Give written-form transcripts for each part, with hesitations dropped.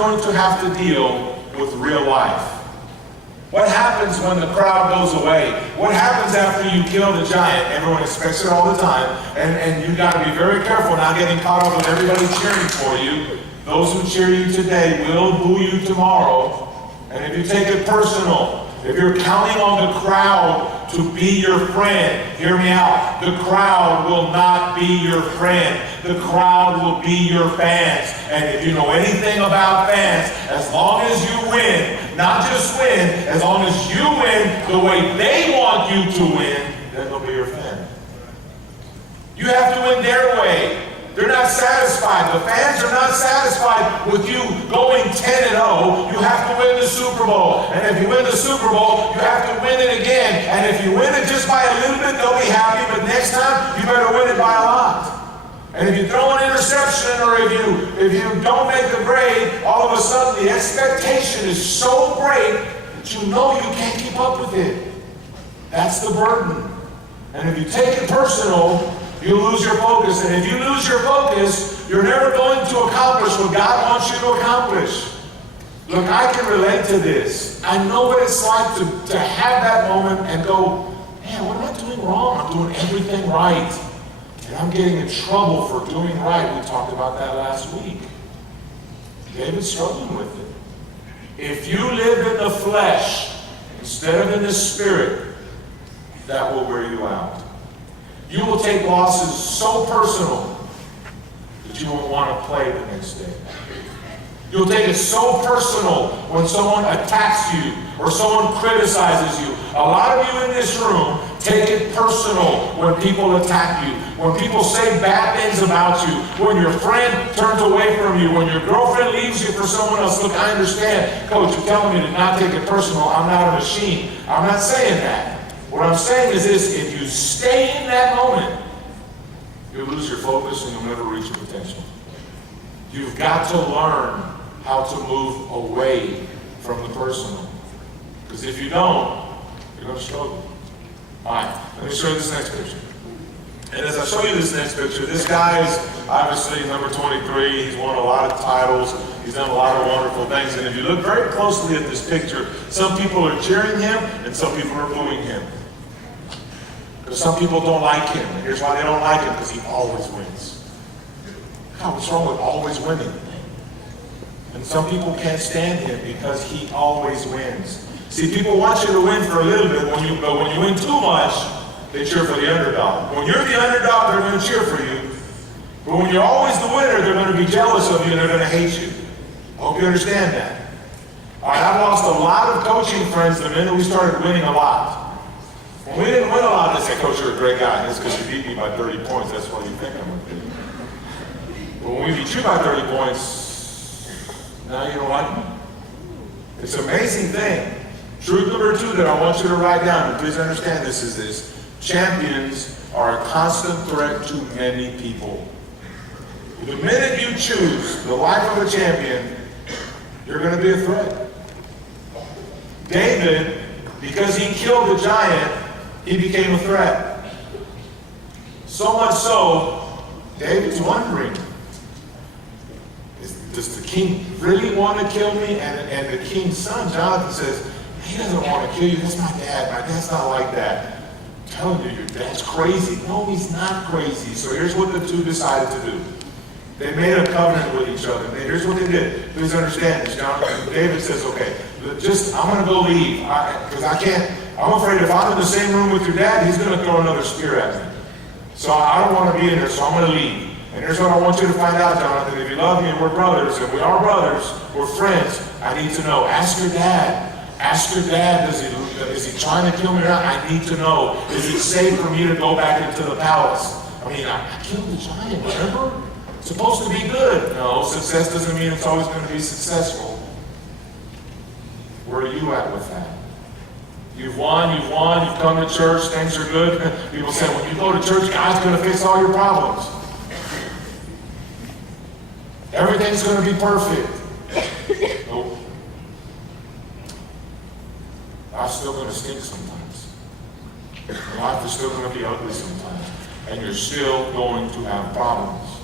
going to have to deal with real life. What happens when the crowd goes away? What happens after you kill the giant? Everyone expects it all the time, and you've got to be very careful not getting caught up with everybody cheering for you. Those who cheer you today will boo you tomorrow. And if you take it personal, if you're counting on the crowd to be your friend, hear me out. The crowd will not be your friend. The crowd will be your fans. And if you know anything about fans, as long as you win, not just win, as long as you win the way they want you to win, then they'll be your fan. You have to win their way. They're not satisfied. The fans are not satisfied with you going 10-0. You have to win the Super Bowl. And if you win the Super Bowl, you have to win it again. And if you win it just by a little bit, they'll be happy. But next time, you better win it by a lot. And if you throw an interception or if you don't make the grade, all of a sudden the expectation is so great that you know you can't keep up with it. That's the burden. And if you take it personal, you lose your focus. And if you lose your focus, you're never going to accomplish what God wants you to accomplish. Look, I can relate to this. I know what it's like to have that moment and go, man, what am I doing wrong? I'm doing everything right. And I'm getting in trouble for doing right. We talked about that last week. David's struggling with it. If you live in the flesh instead of in the spirit, that will wear you out. You will take losses so personal that you won't want to play the next day. You'll take it so personal when someone attacks you or someone criticizes you. A lot of you in this room take it personal when people attack you, when people say bad things about you, when your friend turns away from you, when your girlfriend leaves you for someone else. Look, I understand, Coach, you're telling me to not take it personal. I'm not a machine. I'm not saying that. What I'm saying is this: if you stay in that moment, you'll lose your focus and you'll never reach your potential. You've got to learn how to move away from the personal. Because if you don't, you're going to struggle. All right, let me show you this next picture. And as I show you this next picture, this guy is obviously number 23. He's won a lot of titles. He's done a lot of wonderful things. And if you look very closely at this picture, some people are cheering him and some people are booing him. Because some people don't like him. And here's why they don't like him: because he always wins. God, what's wrong with always winning? And some people can't stand him because he always wins. See, people want you to win for a little bit, but when you win too much, they cheer for the underdog. When you're the underdog, they're going to cheer for you. But when you're always the winner, they're going to be jealous of you and they're going to hate you. I hope you understand that. All right, I've lost a lot of coaching friends the minute we started winning a lot. When we didn't win a lot, they said, Coach, you're a great guy. That's because you beat me by 30 points. That's why you think I'm going to beat you. But when we beat you by 30 points, now you don't like me. It's an amazing thing. Truth number 2 that I want you to write down, and please understand this, is this: champions are a constant threat to many people. The minute you choose the life of a champion, you're going to be a threat. David, because he killed the giant, he became a threat. So much so, David's wondering, does the king really want to kill me? And the king's son, Jonathan, says, he doesn't want to kill you. That's my dad. My dad's not like that. I'm telling you, your dad's crazy. No, he's not crazy. So here's what the two decided to do. They made a covenant with each other. Here's what they did. Please understand this, Jonathan. David says, okay, I'm going to go leave. Because I can't. I'm afraid if I'm in the same room with your dad, he's going to throw another spear at me. So I don't want to be in there, so I'm going to leave. And here's what I want you to find out, Jonathan. If you love me and we're brothers, and we are brothers, we're friends, I need to know. Ask your dad. Ask your dad, is he trying to kill me or not? I need to know. Is it safe for me to go back into the palace? I mean, I killed the giant, remember? It's supposed to be good. No, success doesn't mean it's always going to be successful. Where are you at with that? You've won, you've come to church, things are good. People say, when you go to church, God's going to fix all your problems. Everything's going to be perfect. Nope. Life's still going to stink sometimes. Life is still going to be ugly sometimes. And you're still going to have problems.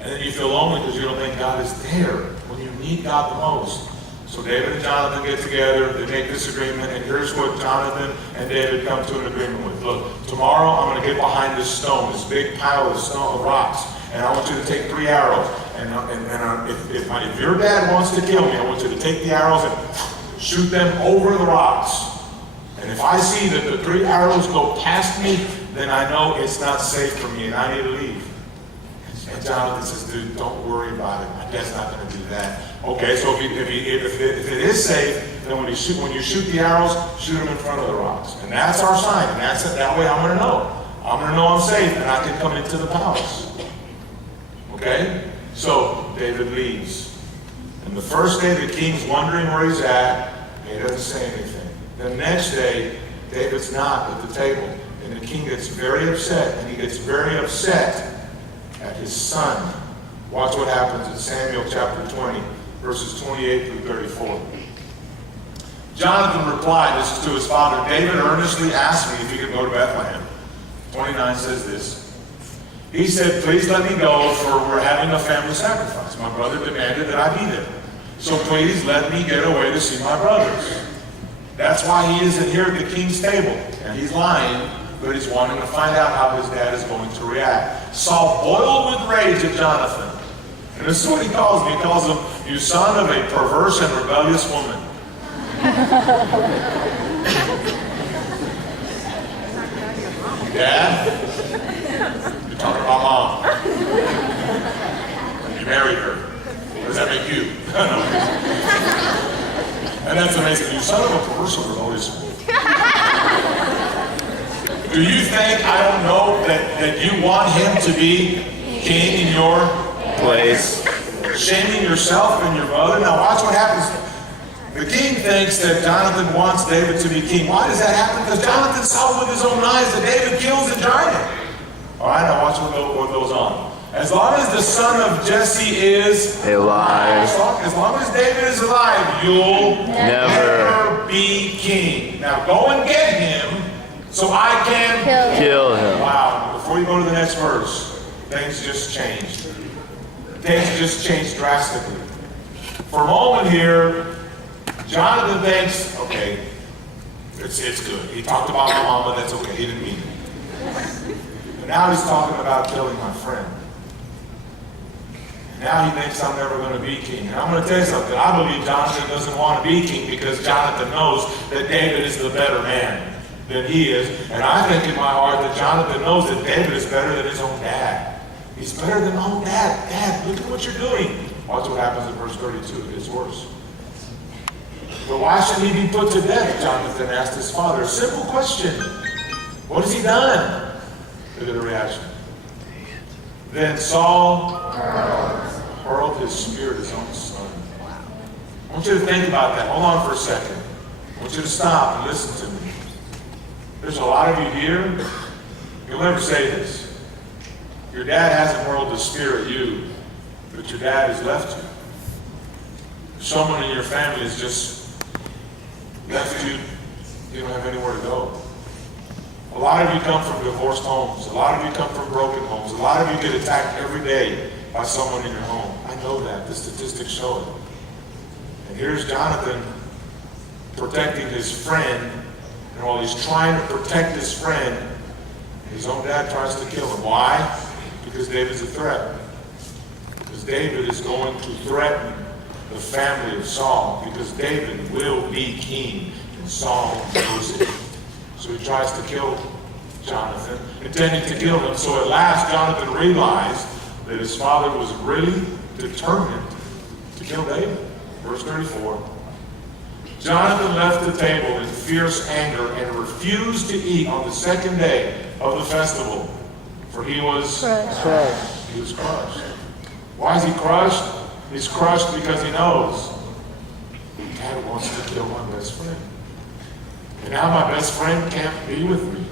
And then you feel lonely because you don't think God is there when you need God the most. So David and Jonathan get together, they make this agreement, and here's what Jonathan and David come to an agreement with. Look, tomorrow I'm going to get behind this stone, this big pile of rocks, and I want you to take 3 arrows. And if your dad wants to kill me, I want you to take the arrows and shoot them over the rocks. And if I see that the 3 arrows go past me, then I know it's not safe for me and I need to leave. And Jonathan says, dude, don't worry about it. My dad's not going to do that. Okay, so if it is safe, then when you shoot the arrows, shoot them in front of the rocks. And that's our sign. And that's it. That way I'm going to know. I'm going to know I'm safe and I can come into the palace. Okay? So David leaves. And the first day the king's wondering where he's at, and he doesn't say anything. The next day, David's not at the table. And the king gets very upset, and he gets very upset at his son. Watch what happens in Samuel chapter 20, verses 28 through 34. Jonathan replied, this is to his father, David earnestly asked me if he could go to Bethlehem. 29 says this. He said, please let me go, for we're having a family sacrifice. My brother demanded that I be there. So please let me get away to see my brothers. That's why he isn't here at the king's table. And he's lying, but he's wanting to find out how his dad is going to react. Saul boiled with rage at Jonathan. And this is what he calls him. He calls him, you son of a perverse and rebellious woman. Dad? You're talking about mom. You married her. What does that make you? And that's amazing. You son of a perverse and rebellious woman. Do you think I don't know that you want him to be king in your place? Shaming yourself and your brother? Now watch what happens. The king thinks that Jonathan wants David to be king. Why does that happen? Because Jonathan saw with his own eyes that David kills the giant. All right, now watch what goes on. As long as the son of Jesse is alive, as long as David is alive, you'll never be king. Now go and get him so I can kill him. Wow, before you go to the next verse, things just changed. Things just changed drastically. For a moment here, Jonathan thinks, okay, it's good. He talked about my mama, that's okay, he didn't mean it. But now he's talking about killing my friend. And now he thinks I'm never going to be king. And I'm going to tell you something, I believe Jonathan doesn't want to be king because Jonathan knows that David is the better man than he is. And I think in my heart that Jonathan knows that David is better than his own dad. He's better than my own dad. Dad, look at what you're doing. Watch what happens in verse 32. It gets worse. But why should he be put to death? Jonathan asked his father. A simple question. What has he done? Look at the reaction. Then Saul hurled his spear at his own son. I want you to think about that. Hold on for a second. I want you to stop and listen to me. There's a lot of you here. You'll never say this. Your dad hasn't hurled the spear at you, but your dad has left you. Someone in your family has just left you. You don't have anywhere to go. A lot of you come from divorced homes. A lot of you come from broken homes. A lot of you get attacked every day by someone in your home. I know that. The statistics show it. And here's Jonathan protecting his friend. And while he's trying to protect his friend, his own dad tries to kill him. Why? Because David's a threat. Because David is going to threaten the family of Saul. Because David will be king. And Saul knows it. So he tries to kill Jonathan, intending to kill him. So at last, Jonathan realized that his father was really determined to kill David. Verse 34. Jonathan left the table in fierce anger and refused to eat on the second day of the festival, for he was crushed. He was crushed. Why is he crushed? He's crushed because he knows Dad wants to kill my best friend. And now my best friend can't be with me.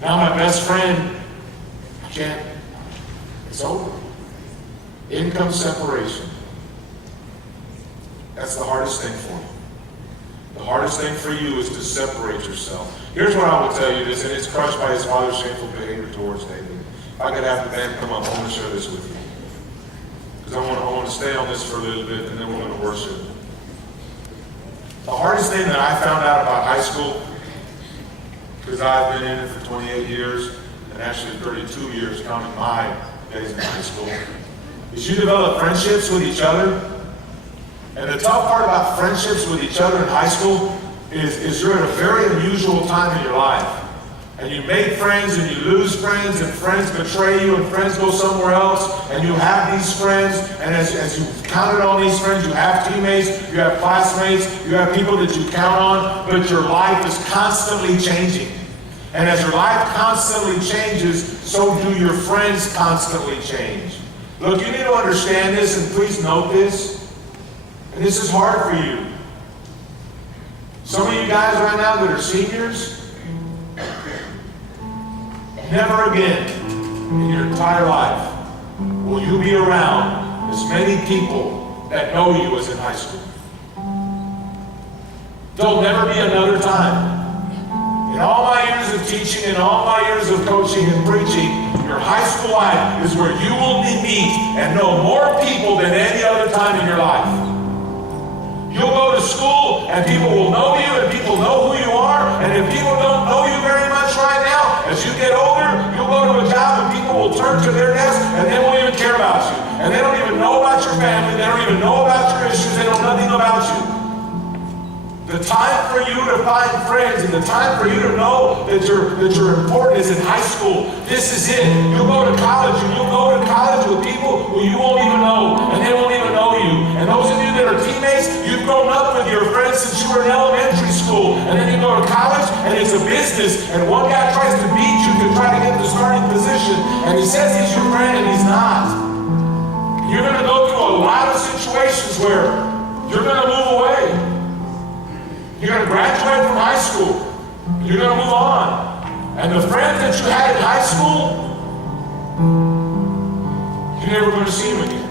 Now my best friend, I can't, it's over. Income separation. That's the hardest thing for you. The hardest thing for you is to separate yourself. Here's what I will tell you this, and it's crushed by his father's shameful behavior towards David. If I could have the band come up, I want to share this with you. Because because I want to stay on this for a little bit, and then we're going to worship. The hardest thing that I found out about high school, because I've been in it for 28 years, and actually 32 years counting my days in high school, is you develop friendships with each other. And the tough part about friendships with each other in high school is you're at a very unusual time in your life. And you make friends and you lose friends, and friends betray you and friends go somewhere else, and you have these friends, and as you counted on these friends, you have teammates, you have classmates, you have people that you count on, but your life is constantly changing. And as your life constantly changes, so do your friends constantly change. Look, you need to understand this, and please note this, and this is hard for you. Some of you guys right now that are seniors, never again in your entire life will you be around as many people that know you as in high school. There'll never be another time. In all my years of teaching and all my years of coaching and preaching, your high school life is where you will meet and know more people than any other time in your life. You'll go to school and people will know you and people know who you are, and if people don't know you very much right now, as you get older, you'll go to a job and people will turn to their desk and they won't even care about you. And they don't even know about your family, they don't even know about your issues, they know nothing about you. The time for you to find friends and the time for you to know that you're important is in high school. This is it. You'll go to college and you'll go to college with people who you won't even know, and they won't even know you. And those of you that are teammates, you've grown up with your friends since you were in elementary school. And then you go to college and it's a business, and one guy tries to beat you to try to get the starting position, and he says he's your friend and he's not. You're going to go through a lot of situations where you're going to move away. You're going to graduate from high school. You're going to move on. And the friends that you had in high school, you're never going to see them again.